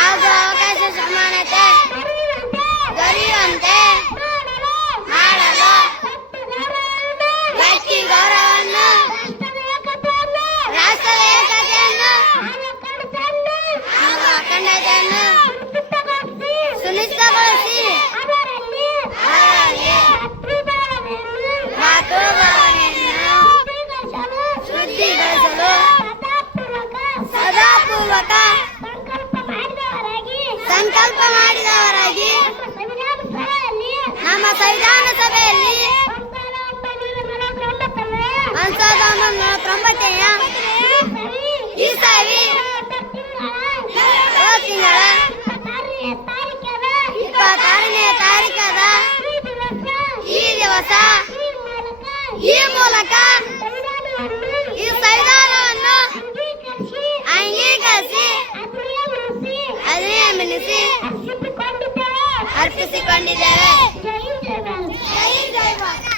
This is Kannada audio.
ಅವಕಾಶ ಸಮಾನತೆ ದೊರೆಯುವಂತೆ ಮಾಡಲು ವ್ಯಕ್ತಿ ಗೌರವವನ್ನು ರಾಷ್ಟ್ರದ ಏಕತೆಯನ್ನು ಹಾಗೂ ಅಖಂಡತೆಯನ್ನು ಸುನಿಶ್ಚಿತಗೊಳಿಸಿ ಅವರಲ್ಲಿ ಮಾತು ಭಾವನೆಯನ್ನು ಶುದ್ಧೀಕರಿಸಲು ಸದಾಪೂರ್ವಕ ಸಂಕಲ್ಪ ಮಾಡಿದವರಾಗಿ ನಮ್ಮ ಸಂವಿಧಾನ ಸಭೆಯಲ್ಲಿ 1949ನೇ ಇಸವಿ ತಿಂಗಳ 26ನೇ ತಾರೀಖಾದ ಈ ದಿವಸ ಈ ಮೂಲಕ ಈ ಸಂವಿಧಾನವನ್ನು ಅಂಗೀಕರಿಸಿ ಅಧಿನಿಯಮಿಸಿ ಅರ್ಪಿಸಿಕೊಂಡಿದ್ದೇವೆ. ಜೈ ಜೈ ಭಾರತ್.